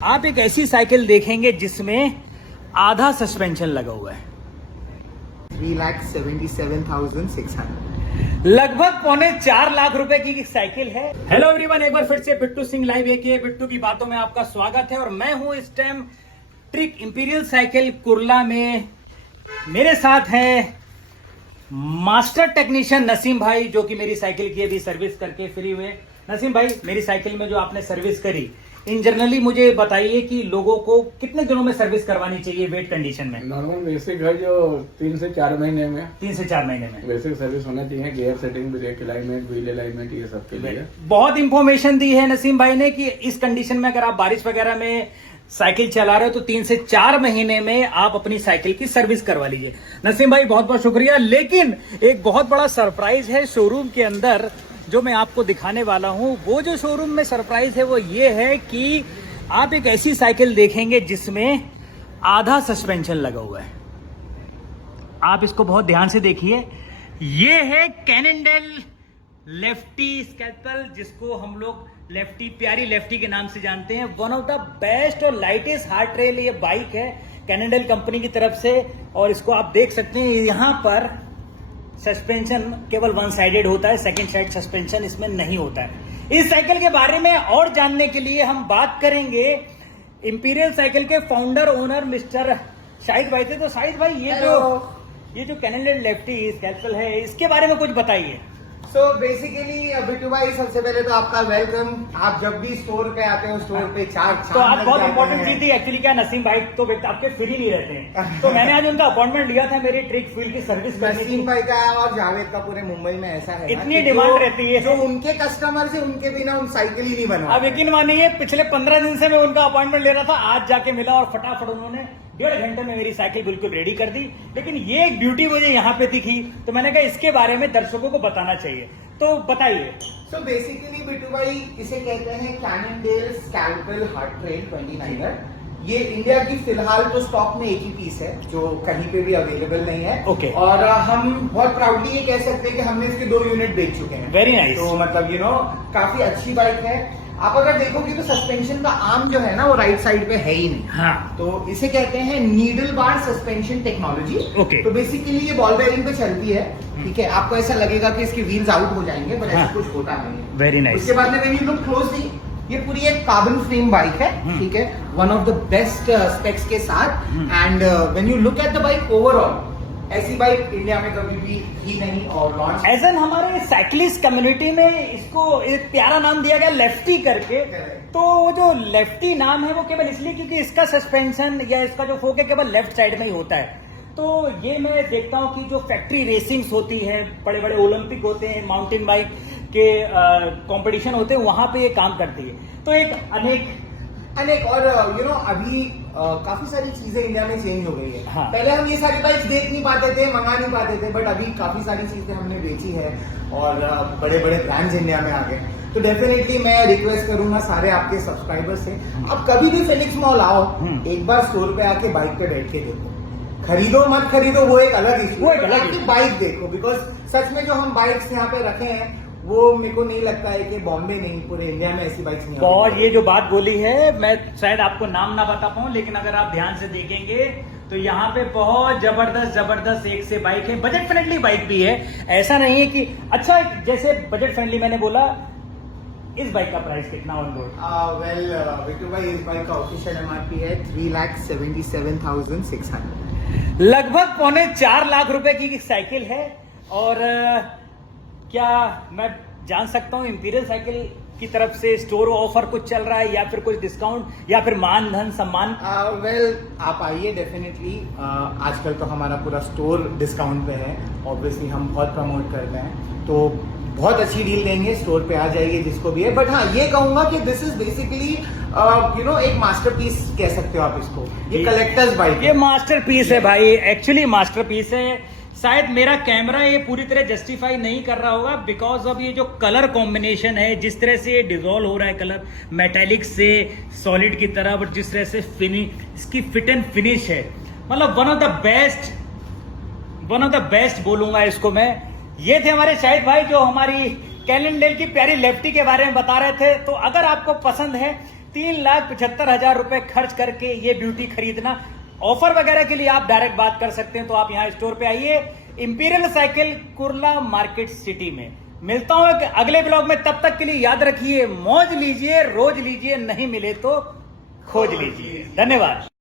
आप एक ऐसी साइकिल देखेंगे जिसमें आधा सस्पेंशन लगा हुआ है। 3,77,600 लगभग 3.25 रुपए की साइकिल है। हेलो एवरीवन, एक बार फिर से बिट्टू सिंह लाइव एके बिट्टू की बातों में आपका स्वागत है। और मैं हूं इस time trick imperial cycle Kurla में। मेरे साथ हैं मास्टर टेक्नीशियन नसीम भाई, जो कि मेरी साइकिल की अभी सर्विस करके फ्री हुए। नसीम भाई, मेरी साइकिल में जो आपने सर्विस करी, इन जनरली मुझे बताइए कि लोगों को कितने दिनों में सर्विस करवानी चाहिए वेट कंडीशन में? नॉर्मल बेसिक है जो 3 से 4 महीने में 3 से 4 महीने में बेसिक सर्विस होना चाहिए। Gear setting, brake alignment, wheel alignment, ये सब के लिए। बहुत इंफॉर्मेशन दी है नसीम भाई ने कि इस कंडीशन में अगर आप बारिश वगैरह में साइकिल चला रहे हो तो 3 से 4 महीने में आप अपनी साइकिल की सर्विस करवा लीजिए। नसीम भाई, बहुत बहुत शुक्रिया। लेकिन एक बहुत बड़ा सरप्राइज है शोरूम के अंदर जो मैं आपको दिखाने वाला हूं। वो जो शोरूम में सरप्राइज है वो ये है कि आप एक ऐसी साइकिल देखेंगे जिसमें आधा सस्पेंशन लगा हुआ है। आप इसको बहुत ध्यान से देखिए। ये है कैननडेल लेफ्टी स्कैल्पेल, जिसको हम लोग लेफ्टी, प्यारी लेफ्टी के नाम से जानते हैं। वन ऑफ द बेस्ट और लाइटेस्ट हार्ड ट्रेल ये बाइक है कैननडेल कंपनी की तरफ से। और इसको आप देख सकते हैं, यहां पर सस्पेंशन केवल वन साइडेड होता है, सेकंड साइड सस्पेंशन इसमें नहीं होता है। इस साइकिल के बारे में और जानने के लिए हम बात करेंगे इंपीरियल साइकिल के फाउंडर ओनर मिस्टर शाहिद भाई से। तो शाहिद भाई, ये जो कैननडेल लेफ्टी स्कैल्पेल है, इसके बारे में कुछ बताइए। सो बेसिकली बिट्टू भाई, सबसे पहले तो आपका वेलकम। आप जब भी स्टोर पे आते हो, स्टोर पे चार तो आज बहुत इंपॉर्टेंट चीज थी एक्चुअली। क्या नसीम भाई तो आपके फ्री नहीं रहते हैं, तो मैंने आज उनका अपॉइंटमेंट लिया था मेरी ट्रिक फील्ड की सर्विस करने की। नसीम भाई का और जावेद का पूरे मुंबई में ऐसा है, इतनी डिमांड रहती है, जो उनके कस्टमर से उनके बिना उन साइकिल ही नहीं बना। अब यकीन मानिए, पिछले 15 दिन से मैं उनका अपॉइंटमेंट ले रहा था। आज जाके मिला और फटाफट उन्होंने 1.5 घंटे में मेरी साइकिल बिल्कुल रेडी कर दी। लेकिन ये एक ब्यूटी मुझे यहाँ पे दिखी, तो मैंने कहा इसके बारे में दर्शकों को बताना चाहिए। तो बताइए। सो बेसिकली बिट्टू भाई, इसे कहते हैं कैननडेल स्कैल्पेल हार्ड ट्रेल 29er। ये इंडिया की फिलहाल तो स्टॉक में एक ही पीस है, जो कहीं पे भी अवेलेबल नहीं है। Okay. और हम बहुत प्राउडली ये कह सकते हैं कि हमने इसके 2 यूनिट बेच चुके हैं। Very nice. तो मतलब काफी अच्छी बाइक है। आप अगर देखोगे तो सस्पेंशन का आर्म जो है ना, वो राइट साइड पे है ही नहीं। हाँ। तो इसे कहते हैं नीडल बार सस्पेंशन टेक्नोलॉजी। Okay. तो बेसिकली ये बॉल बेयरिंग पे चलती है। ठीक है, आपको ऐसा लगेगा कि इसके व्हील्स आउट हो जाएंगे, बट ऐसा कुछ होता नहीं है। Very nice. उसके बाद में व्हेन यू लुक क्लोजली, ये पूरी एक कार्बन फ्रेम बाइक है। ठीक है, one of the best specs के साथ। And when you look at the bike overall, ऐसी बाइक इंडिया में कभी भी ही नहीं और लॉन्च। एज एन हमारे साइकिलिस्ट कम्युनिटी में इसको एक प्यारा नाम दिया गया लेफ्टी करके। तो वो जो लेफ्टी नाम है वो केवल इसलिए क्योंकि इसका सस्पेंशन या इसका जो फोक है केवल लेफ्ट साइड में ही होता है। तो ये मैं देखता हूँ कि जो फैक्ट्री रेसिंग्स होती है, बड़े बड़े ओलंपिक होते हैं, माउंटेन बाइक के कंपटीशन होते हैं, वहां पे ये काम करती है। तो एक अनेक और अभी काफी सारी चीजें इंडिया में चेंज हो गई है। हाँ। पहले हम ये सारी बाइक्स देख नहीं पाते थे, मंगा नहीं पाते थे, बट अभी काफी सारी चीजें हमने बेची है और बड़े बड़े ब्रांड्स इंडिया में आ गए। तो डेफिनेटली मैं रिक्वेस्ट करूंगा सारे आपके सब्सक्राइबर्स से, आप कभी भी फिनिक्स मॉल आओ, एक बार स्टोर पे आके बाइक पे बैठ के देखो। खरीदो मत खरीदो वो एक अलग इशू, वो एक अलग आपकी बाइक देखो। बिकॉज सच में जो हम बाइक्स यहाँ पे रखे हैं, वो मेरे को नहीं लगता है कि बॉम्बे नहीं, पूरे इंडिया में ऐसी बाइक्स नहीं। और ये जो बात बोली है, मैं शायद आपको नाम ना बता पाऊं, लेकिन अगर आप ध्यान से देखेंगे तो यहाँ पे बहुत जबरदस्त एक से बाइक है। बजट फ्रेंडली बाइक भी है, ऐसा नहीं है कि अच्छा, जैसे बजट फ्रेंडली मैंने बोला, इस बाइक का प्राइस कितना ऑन रोड? वेल बिट्टू भाई, इस बाइक का ऑफिशियल एमआरपी है 3,77,600। लगभग 3.25 रुपए की साइकिल है। और क्या मैं जान सकता हूँ इंपीरियल साइकिल की तरफ से स्टोर ऑफर कुछ चल रहा है या फिर कुछ डिस्काउंट या फिर मान धन सम्मान? वेल आप आइए डेफिनेटली। आजकल तो हमारा पूरा स्टोर डिस्काउंट पे है। ऑब्वियसली हम बहुत प्रमोट करते हैं, तो बहुत अच्छी डील देंगे। स्टोर पे आ जाइए जिसको भी है। बट हाँ, ये कहूंगा कि दिस इज बेसिकली एक मास्टरपीस कह सकते हो आप इसको। ये कलेक्टर्स बाइक, ये मास्टरपीस है भाई, एक्चुअली मास्टरपीस है। शायद मेरा कैमरा ये पूरी तरह जस्टिफाई नहीं कर रहा होगा, बिकॉज ऑफ ये जो कलर कॉम्बिनेशन है, जिस तरह से ये डिजोल्व हो रहा है कलर मेटेलिक से सॉलिड की तरफ, और जिस तरह से इसकी फिट एंड फिनिश है, मतलब वन ऑफ द बेस्ट बोलूंगा इसको मैं। ये थे हमारे शाहिद भाई, जो हमारी कैननडेल की प्यारी लेफ्टी के बारे में बता रहे थे। तो अगर आपको पसंद है 3,75,000 रुपए खर्च करके ये ब्यूटी खरीदना। ऑफर वगैरह के लिए आप डायरेक्ट बात कर सकते हैं, तो आप यहाँ स्टोर पे आइए, imperial cycle, Kurla market city में। मिलता हूं एक अगले ब्लॉग में, तब तक के लिए याद रखिए, मौज लीजिए, रोज लीजिए, नहीं मिले तो खोज लीजिए। धन्यवाद।